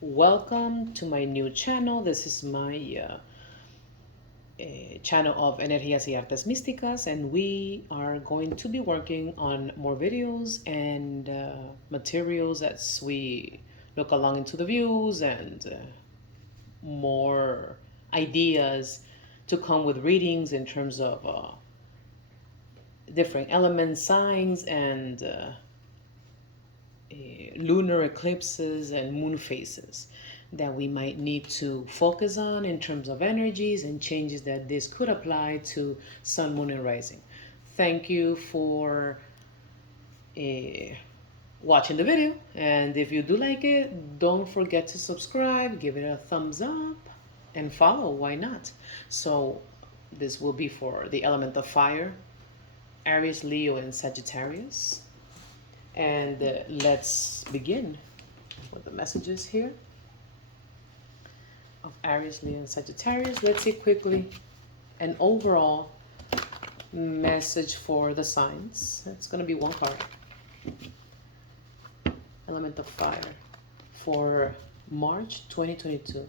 Welcome to my new channel. This is my channel of Energías y Artes Místicas, and we are going to be working on more videos and materials as we look along into the views and more ideas to come with readings in terms of different elements, signs, and lunar eclipses and moon phases that we might need to focus on in terms of energies and changes that this could apply to sun, moon, and rising. Thank you for uh, watching the video, and if you do like it, don't forget to subscribe, give it a thumbs up, and follow. Why not? So this will be for the element of fire, Aries, Leo, and Sagittarius. And let's begin with the messages here of Aries, Leo, and Sagittarius. Let's see quickly an overall message for the signs. It's going to be one card. Element of fire for March 2022.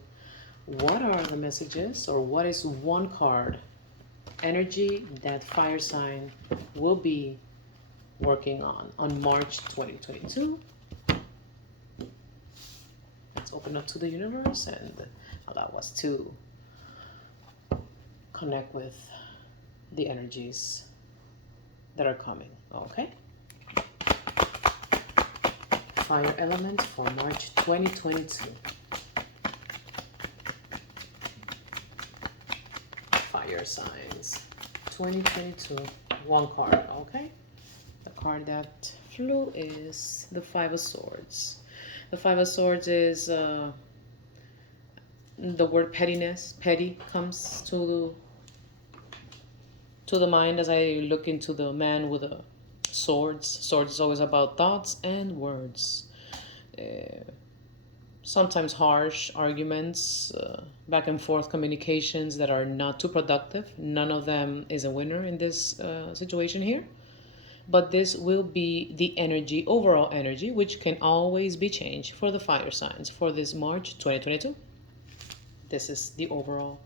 What are the messages, or what is one card energy that fire sign will be working on March 2022? Let's open up to the universe and allow us to connect with the energies that are coming. Okay. Fire element for March 2022. Fire signs 2022. One card. Okay. The card that flew is the Five of Swords. The Five of Swords is the word pettiness. Petty comes to the mind as I look into the man with the swords. Swords is always about thoughts and words. Sometimes harsh arguments, back and forth communications that are not too productive. None of them is a winner in this situation here. But this will be the energy, overall energy, which can always be changed for the fire signs for this March 2022. This is the overall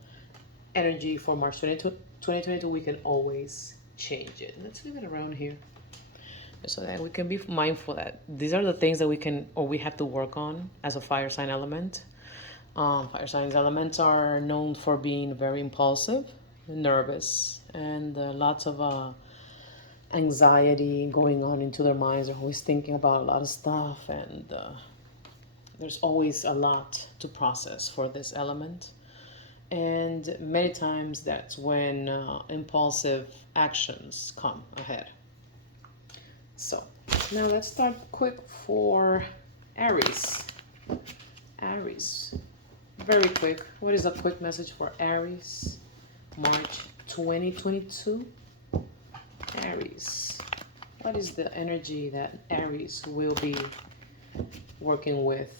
energy for March 2022. We can always change it. Let's leave it around here so that we can be mindful that these are the things that we can, or we have to work on as a fire sign element. Fire signs elements are known for being very impulsive, nervous, and lots of anxiety going on into their minds. They're always thinking about a lot of stuff, and there's always a lot to process for this element. And many times that's when impulsive actions come ahead. So now let's start quick for Aries. Aries, very quick. What is a quick message for Aries, March 2022? Aries, what is the energy that Aries will be working with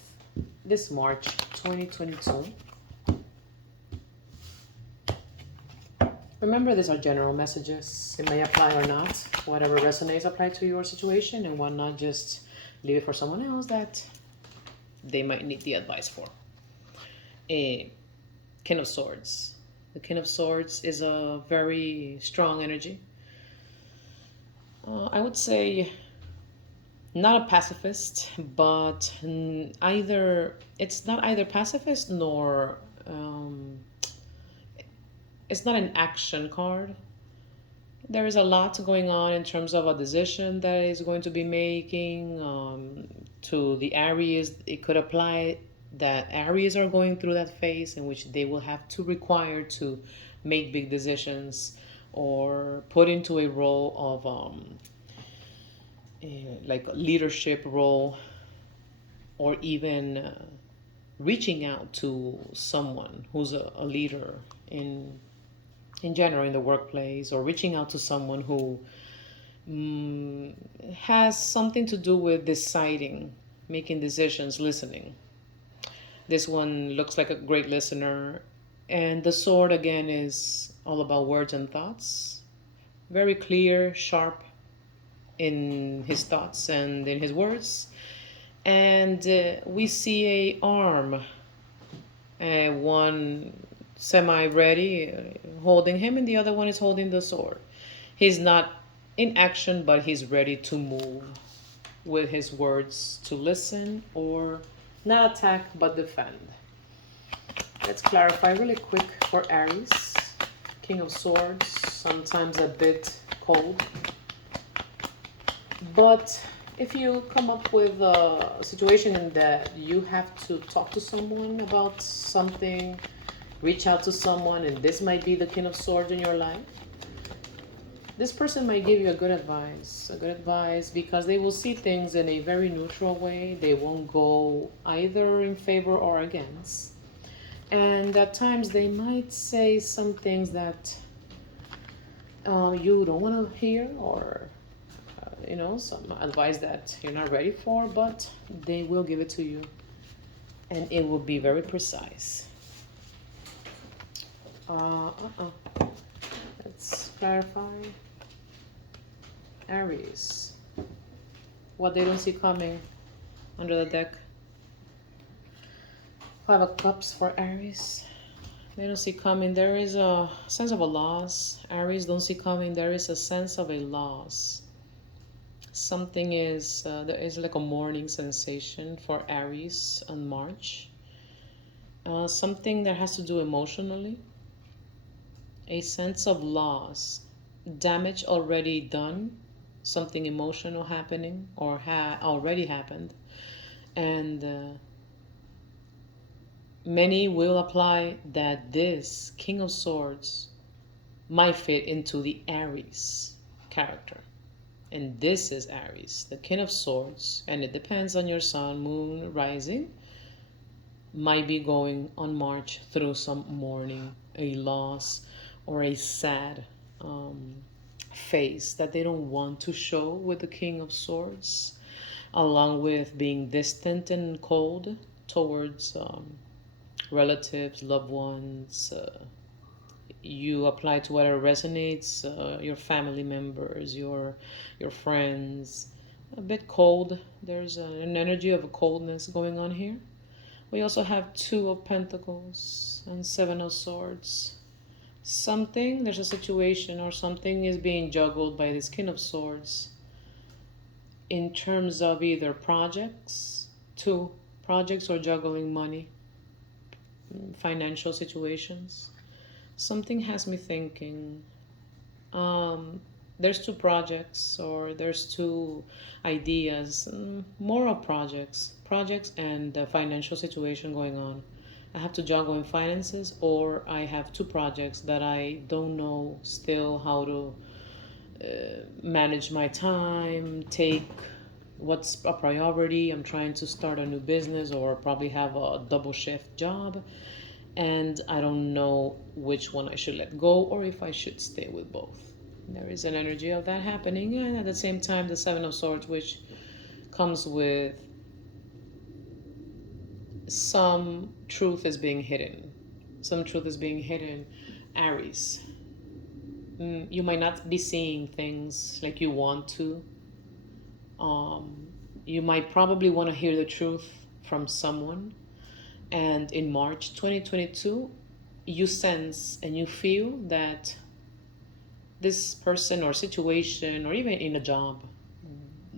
this March 2022? Remember, these are general messages. It may apply or not. Whatever resonates apply to your situation, and what not, just leave it for someone else that they might need the advice for. A King of Swords. The King of Swords is a very strong energy. I would say not a pacifist, but it's not either pacifist nor it's not an action card. There is a lot going on in terms of a decision that is going to be making. To the Aries, it could apply that Aries are going through that phase in which they will have to require to make big decisions or put into a role of like a leadership role, or even reaching out to someone who's a leader in general in the workplace, or reaching out to someone who has something to do with deciding, making decisions, listening. This one looks like a great listener. And the sword again is all about words and thoughts. Very clear, sharp in his thoughts and in his words. And we see a arm, one semi-ready, holding him, and the other one is holding the sword. He's not in action, but he's ready to move with his words to listen or not attack but defend. Let's clarify really quick for Aries. King of Swords, sometimes a bit cold. But if you come up with a situation in that you have to talk to someone about something, reach out to someone, and this might be the King of Swords in your life, this person might give you a good advice because they will see things in a very neutral way. They won't go either in favor or against. And at times they might say some things that you don't want to hear, or some advice that you're not ready for, but they will give it to you and it will be very precise. Let's clarify. Aries, what they don't see coming under the deck. 5 of Cups for Aries. They don't see coming. There is a sense of a loss. Aries don't see coming. There is a sense of a loss. Something is, there is like a mourning sensation for Aries on March. Something that has to do emotionally. A sense of loss. Damage already done. Something emotional happening or already happened. And many will apply that this King of Swords might fit into the Aries character. And this is Aries, the King of Swords, and it depends on your sun, moon, rising, might be going on March through some mourning, a loss, or a sad phase that they don't want to show with the King of Swords, along with being distant and cold towards relatives, loved ones. You apply to whatever resonates, your family members, your friends. A bit cold. There's an energy of a coldness going on here. We also have 2 of Pentacles and 7 of Swords. There's a situation or something is being juggled by this King of Swords in terms of either projects, 2 projects, or juggling money, financial situations. Something has me thinking, there's 2 projects, or there's 2 ideas, more of projects and financial situation going on. I have to juggle in finances, or I have 2 projects that I don't know still how to manage my time, take what's a priority. I'm trying to start a new business or probably have a double shift job, and I don't know which one I should let go or if I should stay with both. There is an energy of that happening, and at the same time, the 7 of Swords, which comes with some truth is being hidden. Some truth is being hidden. Aries, you might not be seeing things like you want to. You might probably want to hear the truth from someone. And in March 2022, you sense and you feel that this person or situation, or even in a job,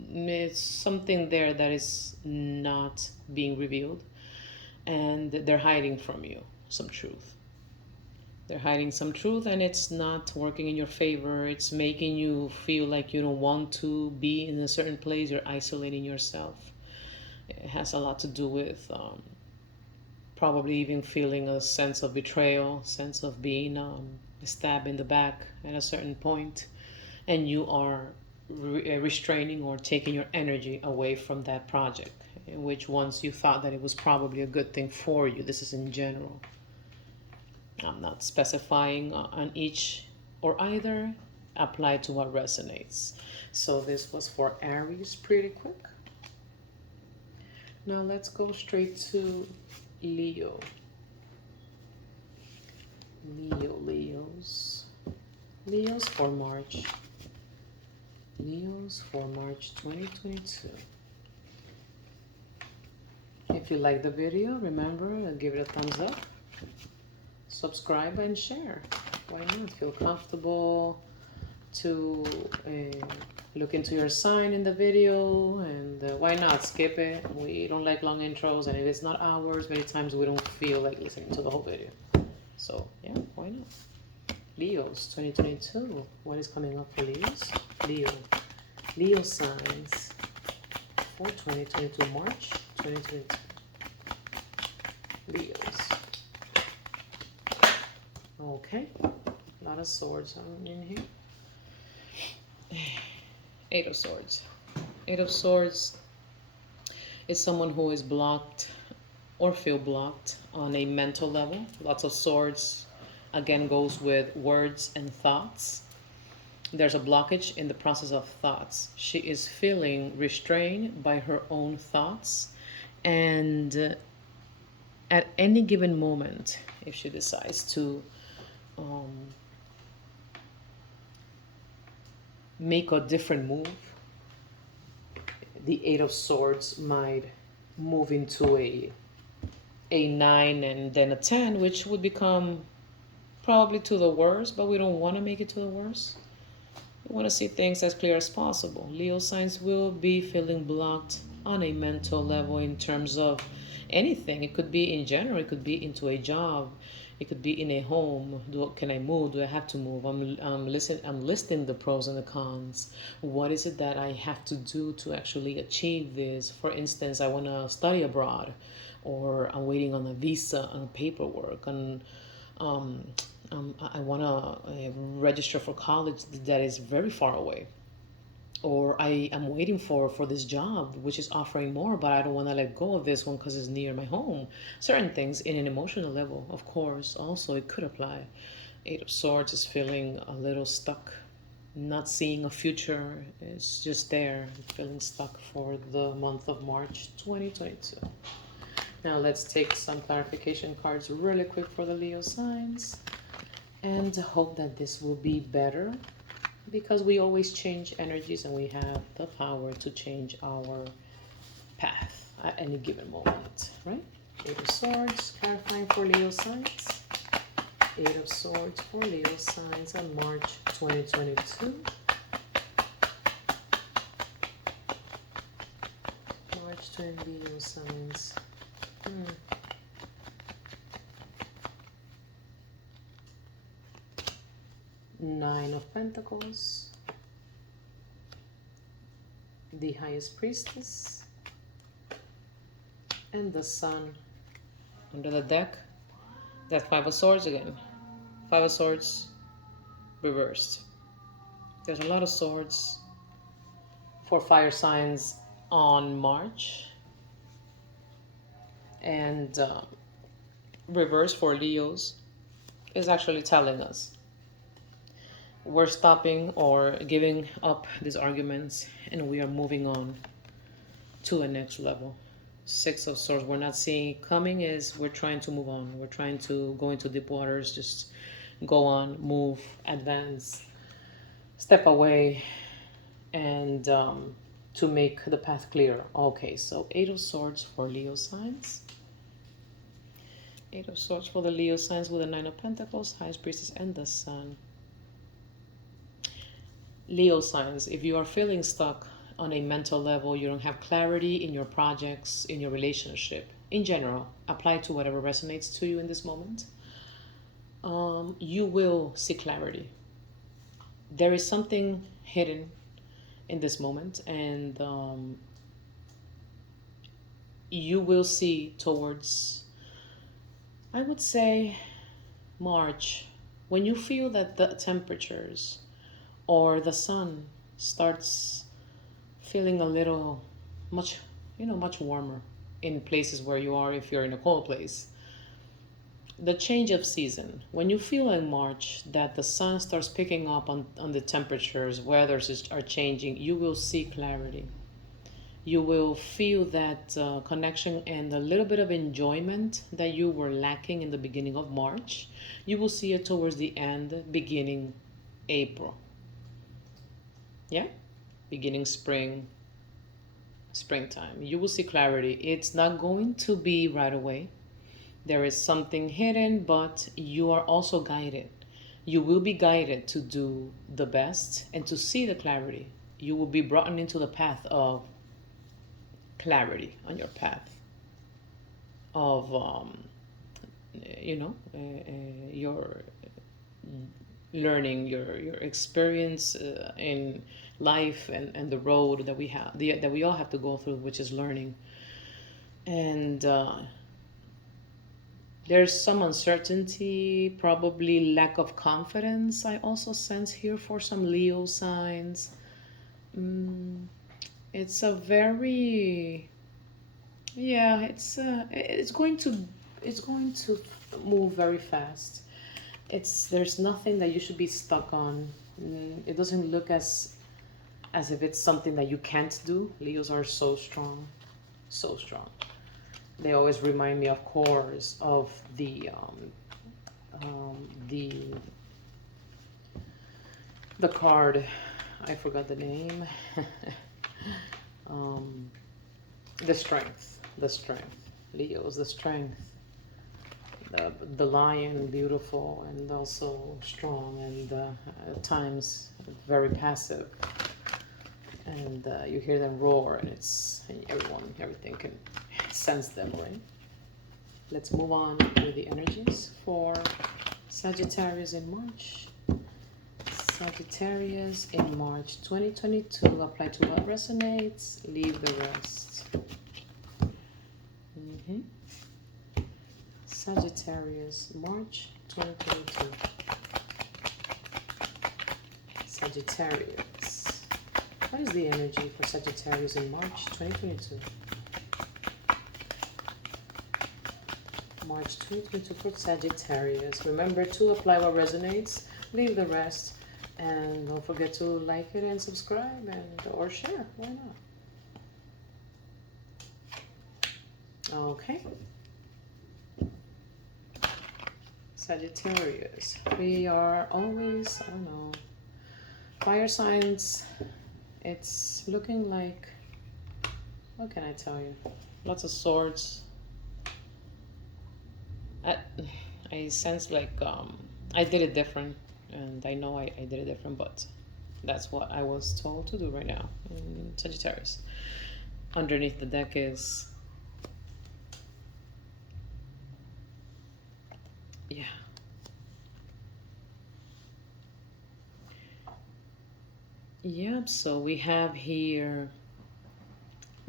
it's something there that is not being revealed, and they're hiding from you some truth. They're hiding some truth, and it's not working in your favor. It's making you feel like you don't want to be in a certain place. You're isolating yourself. It has a lot to do with probably even feeling a sense of betrayal, sense of being stabbed in the back at a certain point, and you are restraining or taking your energy away from that project, in which once you thought that it was probably a good thing for you. This is in general. I'm not specifying on each or either. Apply to what resonates. So this was for Aries, pretty quick. Now let's go straight to Leo. Leos for March. Leos for March 2022. If you like the video, remember, give it a thumbs up, subscribe and share. Why not? Feel comfortable to look into your sign in the video, and why not skip it? We don't like long intros, and if it's not ours, many times we don't feel like listening to the whole video. So yeah, why not? Leos 2022. What is coming up for Leos? Leo signs for 2022, March 2022. Leos. Okay, a lot of swords in here. Eight of Swords. Eight of Swords is someone who is blocked or feel blocked on a mental level. Lots of swords, again, goes with words and thoughts. There's a blockage in the process of thoughts. She is feeling restrained by her own thoughts, and at any given moment, if she decides to make a different move, the Eight of Swords might move into a 9 and then a 10, which would become probably to the worst, but we don't want to make it to the worst. We want to see things as clear as possible. Leo signs will be feeling blocked on a mental level in terms of anything. It could be in general, it could be into a job, it could be in a home. Can I move? Do I have to move? I'm listing the pros and the cons. What is it that I have to do to actually achieve this? For instance, I want to study abroad, or I'm waiting on a visa, on paperwork, and I want to register for college that is very far away. Or I am waiting for this job, which is offering more, but I don't want to let go of this one because it's near my home. Certain things in an emotional level, of course, also it could apply. Eight of Swords is feeling a little stuck, not seeing a future. It's just there, feeling stuck for the month of March 2022. Now let's take some clarification cards really quick for the Leo signs, and hope that this will be better, because we always change energies and we have the power to change our path at any given moment, right? Eight of Swords, clarifying for Leo signs. Eight of Swords for Leo signs on March 2022. March 20 Leo signs. Nine of Pentacles, the Highest Priestess, and the Sun. Under the deck, that Five of Swords again. Five of Swords reversed. There's a lot of swords for fire signs on March, and reverse for Leos is actually telling us we're stopping or giving up these arguments, and we are moving on to a next level. Six of Swords, we're not seeing it coming, is we're trying to move on. We're trying to go into deep waters, just go on, move, advance, step away, and to make the path clear. Okay, so Eight of Swords for Leo signs. Eight of Swords for the Leo signs with the Nine of Pentacles, Highest Priestess, and the Sun. Leo signs, if you are feeling stuck on a mental level, you don't have clarity in your projects, in your relationship, in general, apply to whatever resonates to you in this moment, you will see clarity. There is something hidden in this moment, and you will see towards, I would say, March, when you feel that the temperatures or the sun starts feeling a little much warmer in places where you are. If you're in a cold place, the change of season, when you feel in March that the sun starts picking up on the temperatures, weathers are changing, you will see clarity. You will feel that connection and a little bit of enjoyment that you were lacking in the beginning of March. You will see it towards the end, beginning April. Yeah, beginning spring, springtime. You will see clarity. It's not going to be right away. There is something hidden, but you are also guided. You will be guided to do the best and to see the clarity. You will be brought into the path of clarity, on your path of, your learning, your experience in life, and the road that we have, that we all have to go through, which is learning. And there's some uncertainty, probably lack of confidence. I also sense here for some Leo signs. It's a very, yeah, it's going to move very fast. There's nothing that you should be stuck on. It doesn't look as if it's something that you can't do. Leos are so strong, so strong. They always remind me, of course, of the card. I forgot the name. The strength. Leo's the strength. The lion, beautiful and also strong, and at times very passive. And you hear them roar, and everything can sense them, right? Let's move on with the energies for Sagittarius in March. Sagittarius in March 2022. Apply to what resonates, leave the rest. Sagittarius, March 2022. Sagittarius. What is the energy for Sagittarius in March 2022? March 2022 for Sagittarius. Remember to apply what resonates, leave the rest, and don't forget to like it and subscribe or share. Why not? Okay. Sagittarius. We are always, I don't know, fire signs. It's looking like, what can I tell you? Lots of swords. I sense like I did it different, and I know I did it different, but that's what I was told to do right now in Sagittarius. Underneath the deck is, yeah. Yep, so we have here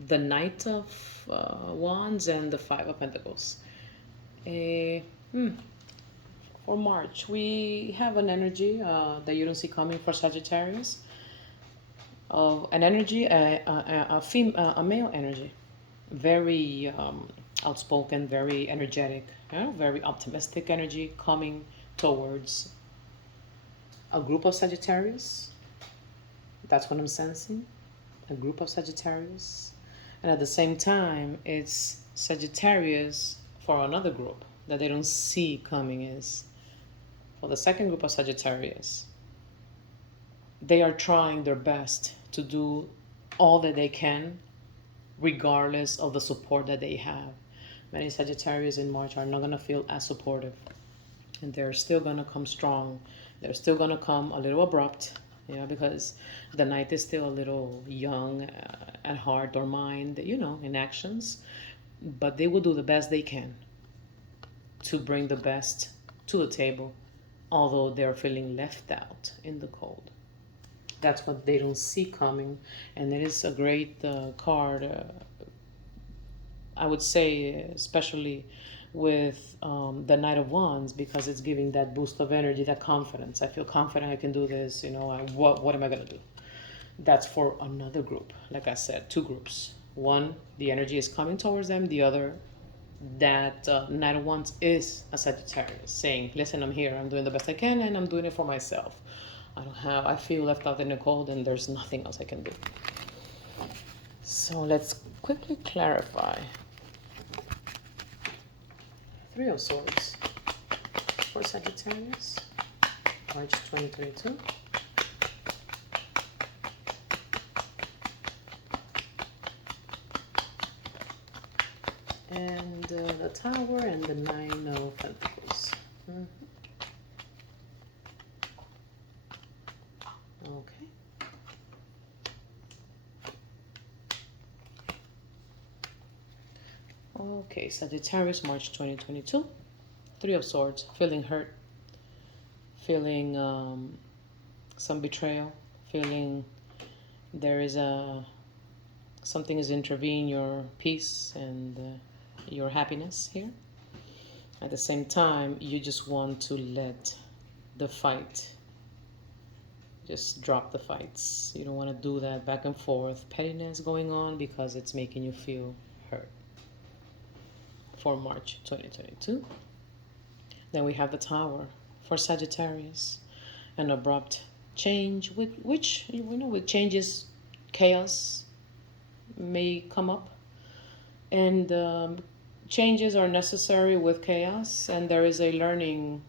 the Knight of Wands and the Five of Pentacles. For March, we have an energy that you don't see coming for Sagittarius. Of an energy, a male energy, very outspoken, very energetic, very optimistic energy coming towards a group of Sagittarius. That's what I'm sensing, a group of Sagittarius. And at the same time, it's Sagittarius for another group that they don't see coming is for the second group of Sagittarius. They are trying their best to do all that they can, regardless of the support that they have. Many Sagittarius in March are not going to feel as supportive, and they're still going to come strong. They're still going to come a little abrupt, because the Knight is still a little young at heart or mind, in actions, but they will do the best they can to bring the best to the table, although they're feeling left out in the cold. That's what they don't see coming, and it is a great card, I would say, especially with the Knight of Wands, because it's giving that boost of energy, that confidence. I feel confident I can do this, what am I going to do? That's for another group. Like I said, two groups. One, the energy is coming towards them. The other, that Knight of Wands is a Sagittarius saying, listen, I'm here, I'm doing the best I can, and I'm doing it for myself. I feel left out in the cold, and there's nothing else I can do. So let's quickly clarify. Three of Swords for Sagittarius, March 2022. Tower and the Nine of Pentacles. Okay. Okay, Sagittarius, March 2022. Three of Swords, feeling hurt, feeling some betrayal, feeling there is something is intervening your peace and your happiness here. At the same time, you just want to let the fight, just drop the fights. You don't want to do that back and forth pettiness going on because it's making you feel hurt. For March 2022. Then we have the Tower for Sagittarius, an abrupt change, which you know, with changes, chaos may come up, and changes are necessary with chaos, and there is a learning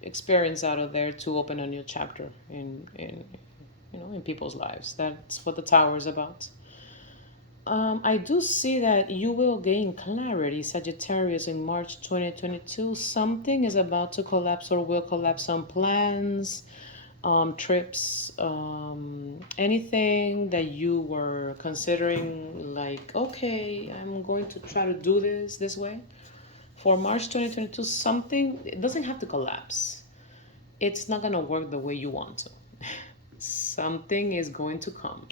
experience out of there to open a new chapter in people's lives. That's what the Tower is about. I do see that you will gain clarity, Sagittarius, in March 2022. Something is about to collapse or will collapse. Some plans, trips, anything that you were considering, like, okay, I'm going to try to do this way. For March 2022, something, it doesn't have to collapse. It's not going to work the way you want to. Something is going to come.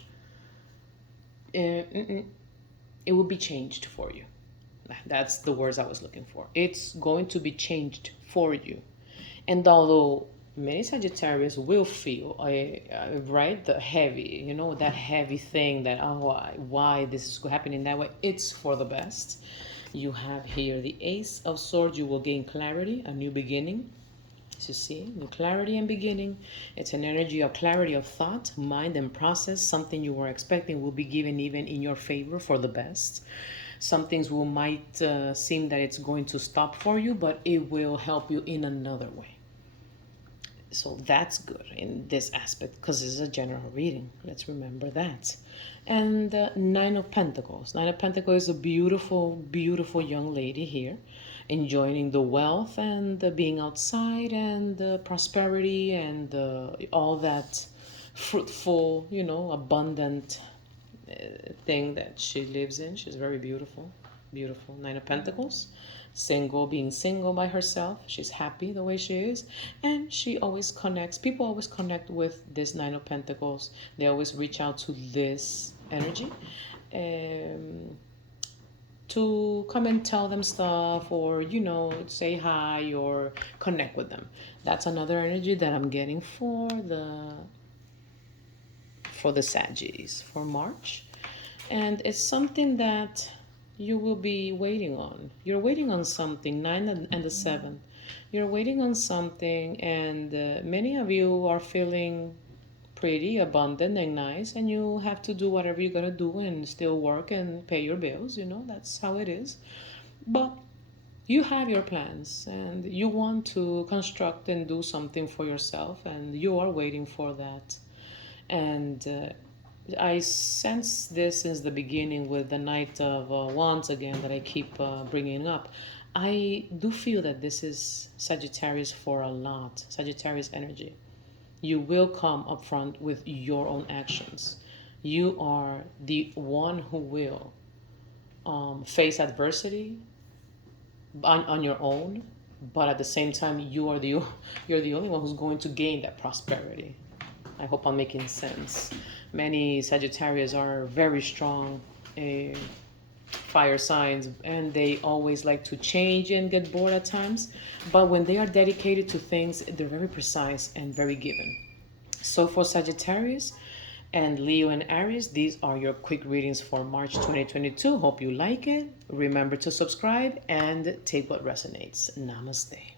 It will be changed for you. That's the words I was looking for. It's going to be changed for you. And although many Sagittarius will feel, right, the heavy, that heavy thing that, why this is happening that way, it's for the best. You have here the Ace of Swords. You will gain clarity, a new beginning. As you see, new clarity and beginning. It's an energy of clarity of thought, mind, and process. Something you were expecting will be given even in your favor for the best. Some things might seem that it's going to stop for you, but it will help you in another way. So that's good in this aspect because it's a general reading. Let's remember that. And Nine of Pentacles. Nine of Pentacles is a beautiful, beautiful young lady here, enjoying the wealth and the being outside and the prosperity and all that fruitful, abundant thing that she lives in. She's very beautiful, beautiful. Nine of Pentacles. Single, being single by herself. She's happy the way she is. And she always connects. People always connect with this Nine of Pentacles. They always reach out to this energy. To come and tell them stuff or, say hi or connect with them. That's another energy that I'm getting for the Saggies for March. And it's something that you will be waiting on. You're waiting on something, 9 and the 7. You're waiting on something, and many of you are feeling pretty abundant and nice, and you have to do whatever you're gonna do and still work and pay your bills. That's how it is. But you have your plans and you want to construct and do something for yourself, and you are waiting for that. And I sense this since the beginning with the Knight of Wands again that I keep bringing up. I do feel that this is Sagittarius for a lot, Sagittarius energy. You will come up front with your own actions. You are the one who will face adversity on your own, but at the same time, you're the only one who's going to gain that prosperity. I hope I'm making sense. Many Sagittarius are very strong fire signs, and they always like to change and get bored at times. But when they are dedicated to things, they're very precise and very given. So for Sagittarius and Leo and Aries, these are your quick readings for March 2022. Hope you like it. Remember to subscribe and take what resonates. Namaste.